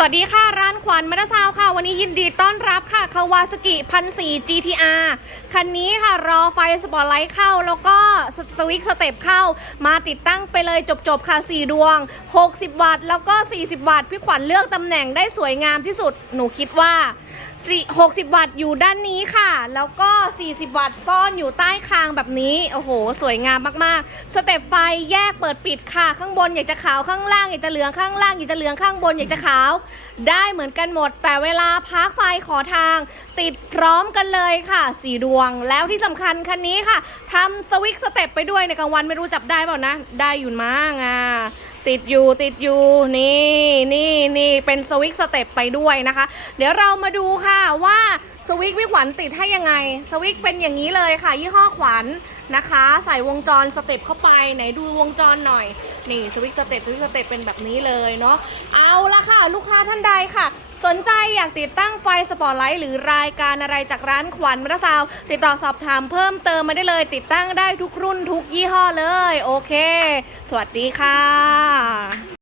สวัสดีค่ะ ร้านขวัญมาดาซาวค่ะ วันนี้ยินดีต้อนรับค่ะคาวาสกิพันสี GTR คันนี้ค่ะรอไฟสปอร์ตไลท์เข้า แล้วก็สสวิกสเต็ปเข้า มาติดตั้งไปเลยจบๆ ค่ะ 4 ดวง 60 วัตต์แล้วก็ 40 วัตต์พี่ขวัญเลือกตำแหน่งได้สวยงามที่สุดหนูคิดว่า 60 วัตต์อยู่ด้านนี้ค่ะ แล้วก็ 40 วัตต์ซ่อนอยู่ใต้คางแบบนี้ โอ้โห สวยงามมากๆ สเต็ปไฟแยกเปิดปิดค่ะ ข้างบนอยากจะขาวข้างล่างอยากจะเหลืองข้างล่างอยากจะเหลืองข้างบนอยากจะขาว ได้เหมือนกันหมด แต่เวลาพักไฟขอทาง ติดพร้อมกันเลยค่ะสีดวง แล้วที่สำคัญคันนี้ค่ะทำสวิกสเต็ปไปด้วยในกลางวันไม่รู้จับได้เปล่านะ ได้อยู่มั้งอะติดอยู่ติดอยู่นี่นี่นี่เป็นสวิกสเต็ปไปด้วยนะคะ เดี๋ยวเรามาดูค่ะว่าสวิกวิขวัญติดให้ยังไง สวิกเป็นอย่างนี้เลยค่ะ ยี่ห้อขวัญนะคะ ใส่วงจรสเต็ปเข้าไปไหนดูวงจรหน่อย นี่สวิกสเต็ปสวิกสเต็ปเป็นแบบนี้เลยเนาะเอาละค่ะ ลูกค้าท่านใดค่ะ สนใจอยากติดตั้งไฟสปอตไลท์หรือรายการอะไรจากร้านขวัญมรซาว ติดต่อสอบถามเพิ่มเติมมาได้เลย ติดตั้งได้ทุกรุ่นทุกยี่ห้อเลย โอเค สวัสดีค่ะ